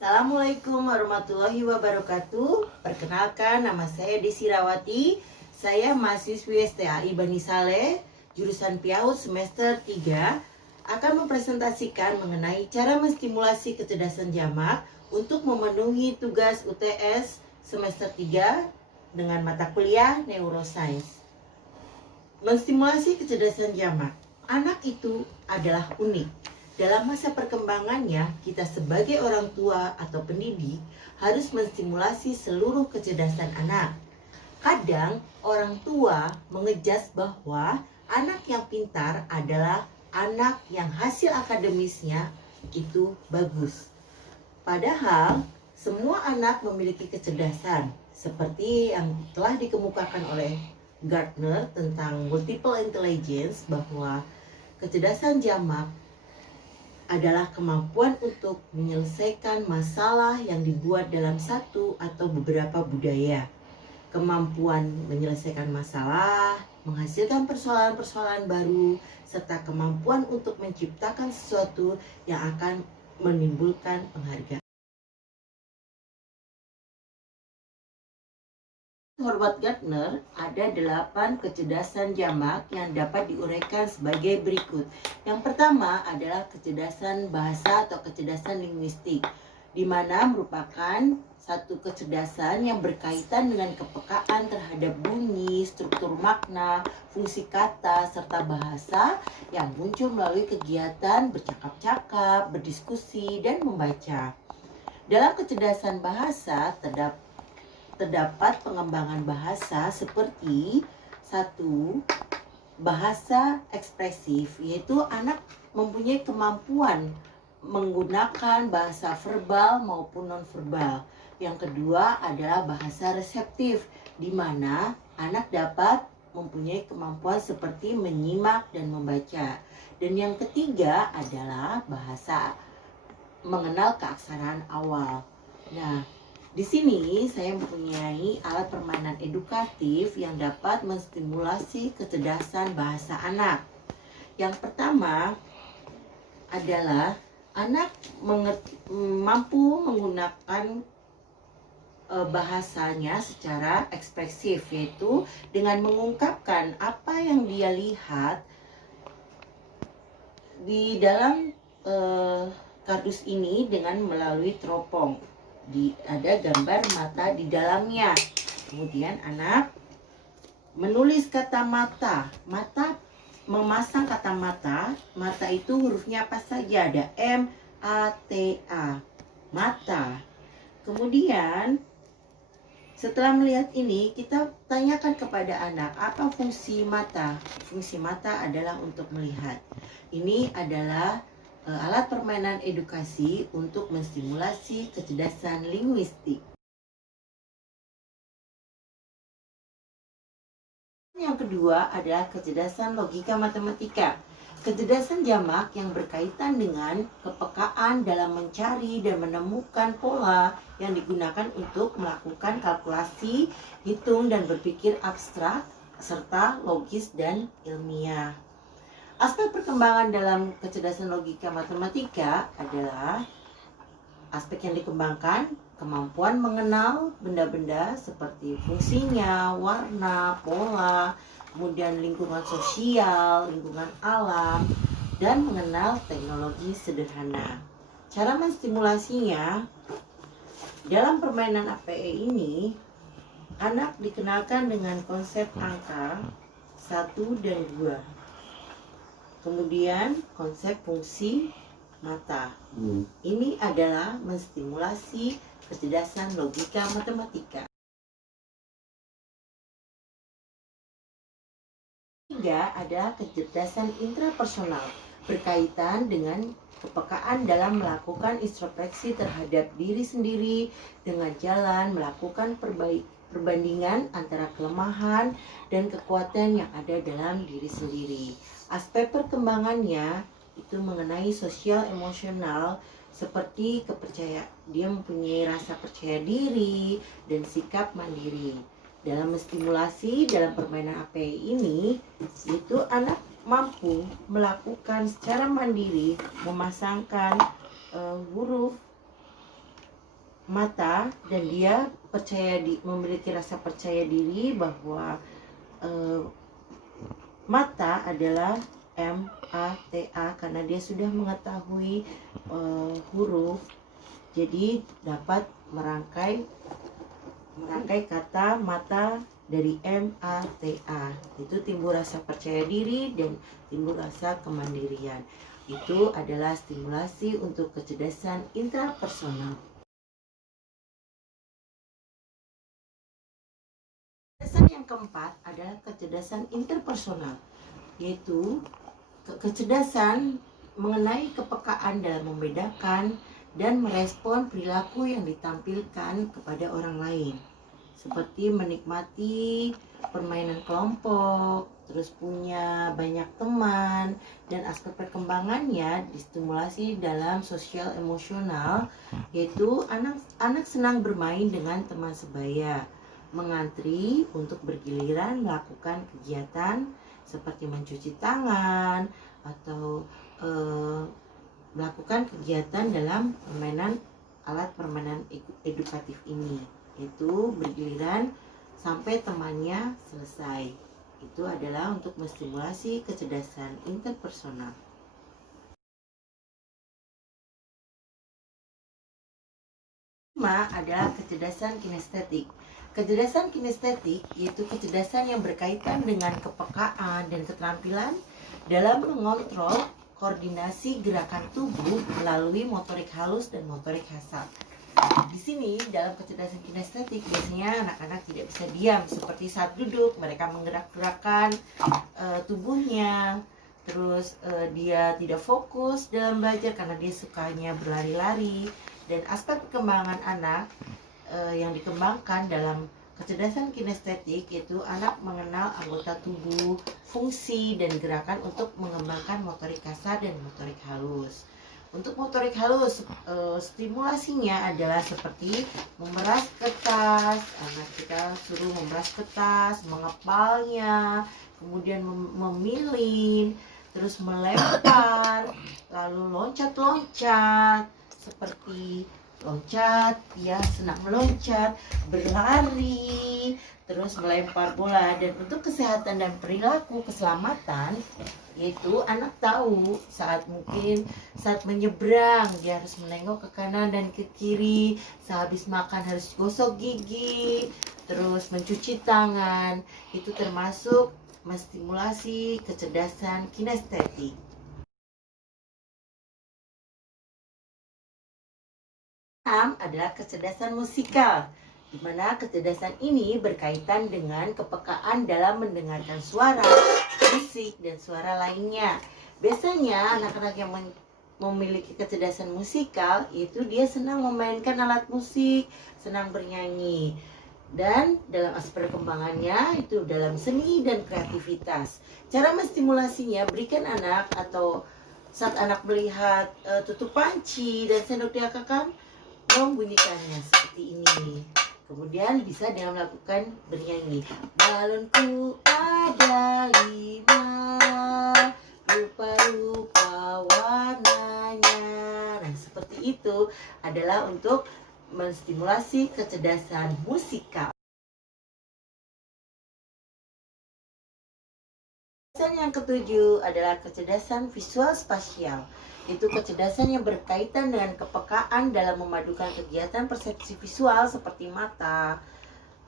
Assalamualaikum warahmatullahi wabarakatuh. Perkenalkan, nama saya Desi Rawati. Saya mahasiswi STAI Bani Saleh, jurusan PIAUD semester 3, akan mempresentasikan mengenai cara menstimulasi kecerdasan jamak untuk memenuhi tugas UTS semester 3 dengan mata kuliah Neuroscience. Menstimulasi kecerdasan jamak. Anak itu adalah unik. Dalam masa perkembangannya, kita sebagai orang tua atau pendidik harus menstimulasi seluruh kecerdasan anak. Kadang orang tua mengejas bahwa anak yang pintar adalah anak yang hasil akademisnya itu bagus. Padahal semua anak memiliki kecerdasan, seperti yang telah dikemukakan oleh Gartner tentang multiple intelligence, bahwa kecerdasan jamak adalah kemampuan untuk menyelesaikan masalah yang dibuat dalam satu atau beberapa budaya. Kemampuan menyelesaikan masalah, menghasilkan persoalan-persoalan baru, serta kemampuan untuk menciptakan sesuatu yang akan menimbulkan penghargaan. Menurut Gartner, ada 8 kecerdasan jamak yang dapat diuraikan sebagai berikut. Yang pertama adalah kecerdasan bahasa atau kecerdasan linguistik, di mana merupakan satu kecerdasan yang berkaitan dengan kepekaan terhadap bunyi, struktur makna, fungsi kata, serta bahasa yang muncul melalui kegiatan bercakap-cakap, berdiskusi, dan membaca. Dalam kecerdasan bahasa terdapat pengembangan bahasa seperti satu, bahasa ekspresif, yaitu anak mempunyai kemampuan menggunakan bahasa verbal maupun nonverbal. Yang kedua adalah bahasa reseptif, di mana anak dapat mempunyai kemampuan seperti menyimak dan membaca. Dan yang ketiga adalah bahasa mengenal keaksaraan awal. Nah, di sini saya mempunyai alat permainan edukatif yang dapat menstimulasi kecerdasan bahasa anak. Yang pertama adalah anak mampu menggunakan bahasanya secara ekspresif, yaitu dengan mengungkapkan apa yang dia lihat di dalam kardus ini dengan melalui teropong. Ada gambar mata di dalamnya. Kemudian anak menulis kata mata. Memasang kata mata. Mata itu hurufnya apa saja? Ada M, A, T, A. Mata. Kemudian setelah melihat ini, kita tanyakan kepada anak, apa fungsi mata? Fungsi mata adalah untuk melihat. Ini adalah alat permainan edukasi untuk menstimulasi kecerdasan linguistik. Yang kedua adalah kecerdasan logika matematika. Kecerdasan jamak yang berkaitan dengan kepekaan dalam mencari dan menemukan pola yang digunakan untuk melakukan kalkulasi, hitung, dan berpikir abstrak, serta logis dan ilmiah. Aspek perkembangan dalam kecerdasan logika matematika adalah aspek yang dikembangkan, kemampuan mengenal benda-benda seperti fungsinya, warna, pola, kemudian lingkungan sosial, lingkungan alam, dan mengenal teknologi sederhana. Cara menstimulasinya, dalam permainan APE ini, anak dikenalkan dengan konsep angka 1 dan 2. Kemudian konsep fungsi mata. Ini adalah menstimulasi kecerdasan logika matematika. Ketiga adalah kecerdasan intrapersonal, berkaitan dengan kepekaan dalam melakukan introspeksi terhadap diri sendiri dengan jalan melakukan perbandingan antara kelemahan dan kekuatan yang ada dalam diri sendiri. Aspek perkembangannya itu mengenai sosial emosional, seperti kepercayaan, dia mempunyai rasa percaya diri dan sikap mandiri. Dalam menstimulasi dalam permainan API ini, itu anak mampu melakukan secara mandiri memasangkan huruf mata dan dia memiliki rasa percaya diri bahwa mata adalah MATA karena dia sudah mengetahui huruf, jadi dapat merangkai kata mata dari MATA. Itu timbul rasa percaya diri dan timbul rasa kemandirian. Itu adalah stimulasi untuk kecerdasan intrapersonal. Kecerdasan yang keempat adalah kecerdasan interpersonal, yaitu kecerdasan mengenai kepekaan dalam membedakan dan merespon perilaku yang ditampilkan kepada orang lain, seperti menikmati permainan kelompok, terus punya banyak teman, dan aspek perkembangannya distimulasi dalam sosial emosional, yaitu anak senang bermain dengan teman sebaya, mengantri untuk bergiliran melakukan kegiatan seperti mencuci tangan atau melakukan kegiatan dalam alat permainan edukatif ini, yaitu bergiliran sampai temannya selesai. Itu adalah untuk menstimulasi kecerdasan interpersonal. Kelima adalah kecerdasan kinestetik. Kecerdasan kinestetik yaitu kecerdasan yang berkaitan dengan kepekaan dan keterampilan dalam mengontrol koordinasi gerakan tubuh melalui motorik halus dan motorik kasar. Di sini dalam kecerdasan kinestetik biasanya anak-anak tidak bisa diam, seperti saat duduk mereka menggerak-gerakkan tubuhnya. Terus dia tidak fokus dalam belajar karena dia sukanya berlari-lari. Dan aspek perkembangan anak yang dikembangkan dalam kecerdasan kinestetik yaitu anak mengenal anggota tubuh, fungsi, dan gerakan untuk mengembangkan motorik kasar dan motorik halus. Untuk motorik halus, stimulasinya adalah seperti memeras kertas, anak kita suruh memeras kertas, mengepalnya, kemudian memilin, terus melempar, lalu loncat-loncat, seperti loncat, ya senang meloncat, berlari, terus melempar bola. Dan untuk kesehatan dan perilaku keselamatan, yaitu anak tahu saat menyeberang dia harus menengok ke kanan dan ke kiri, sehabis makan harus gosok gigi, terus mencuci tangan. Itu termasuk menstimulasi kecerdasan kinestetik. Adalah kecerdasan musikal, di mana kecerdasan ini berkaitan dengan kepekaan dalam mendengarkan suara, musik, dan suara lainnya. Biasanya anak-anak yang memiliki kecerdasan musikal itu dia senang memainkan alat musik, senang bernyanyi. Dan dalam aspek perkembangannya itu dalam seni dan kreativitas. Cara menstimulasinya, berikan anak atau saat anak melihat tutup panci dan sendok diangkat, membunyikannya seperti ini. Kemudian bisa dengan melakukan bernyanyi. Balonku ada 5, rupa-rupa warnanya. Nah, seperti itu adalah untuk menstimulasi kecerdasan musikal. Kecerdasan yang ketujuh adalah kecerdasan visual spasial. Itu kecerdasan yang berkaitan dengan kepekaan dalam memadukan kegiatan persepsi visual seperti mata,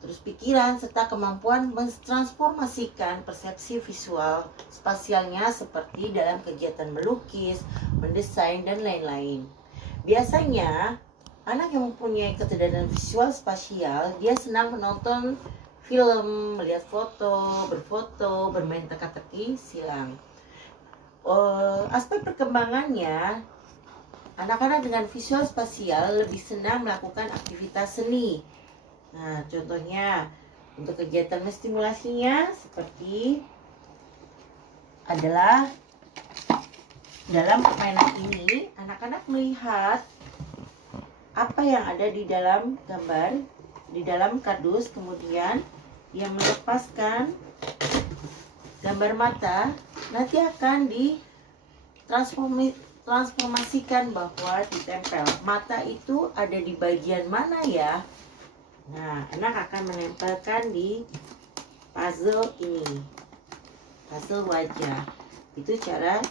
terus pikiran, serta kemampuan mentransformasikan persepsi visual spasialnya seperti dalam kegiatan melukis, mendesain, dan lain-lain. Biasanya, anak yang mempunyai kecerdasan visual spasial, dia senang menonton film, melihat foto, berfoto, bermain teka-teki, silang. Aspek perkembangannya, anak-anak dengan visual spasial lebih senang melakukan aktivitas seni. Nah, contohnya untuk kegiatan menstimulasinya seperti adalah dalam permainan ini, anak-anak melihat apa yang ada di dalam gambar, di dalam kardus, kemudian dia melepaskan gambar mata, nanti akan transformasikan bahwa ditempel. Mata itu ada di bagian mana ya? Nah, anak akan menempelkan di puzzle ini, puzzle wajah. Itu cara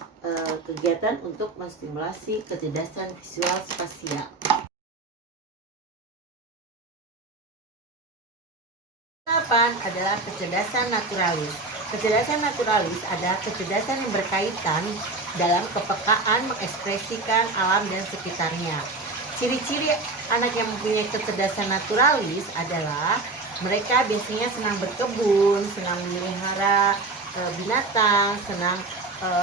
kegiatan untuk menstimulasi kecerdasan visual spasial. Adalah kecerdasan naturalis. Kecerdasan naturalis adalah kecerdasan yang berkaitan dalam kepekaan mengekspresikan alam dan sekitarnya. Ciri-ciri anak yang mempunyai kecerdasan naturalis adalah mereka biasanya senang berkebun, senang memelihara binatang, senang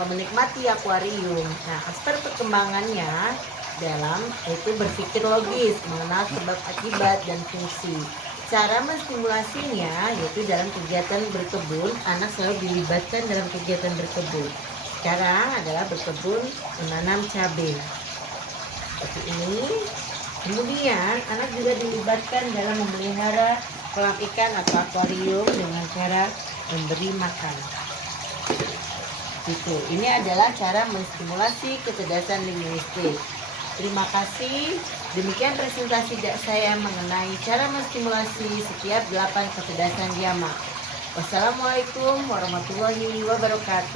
menikmati akuarium. Nah, aspek perkembangannya dalam itu berpikir logis, mengenal sebab akibat dan fungsi. Cara menstimulasinya yaitu dalam kegiatan berkebun, anak selalu dilibatkan dalam kegiatan berkebun. Sekarang adalah berkebun menanam cabai. Seperti ini. Kemudian anak juga dilibatkan dalam memelihara kolam ikan atau akuarium dengan cara memberi makan. Itu. Ini adalah cara menstimulasi kecerdasan linguistik. Terima kasih. Demikian presentasi saya mengenai cara menstimulasi setiap 8 kecerdasan jamak. Wassalamualaikum warahmatullahi wabarakatuh.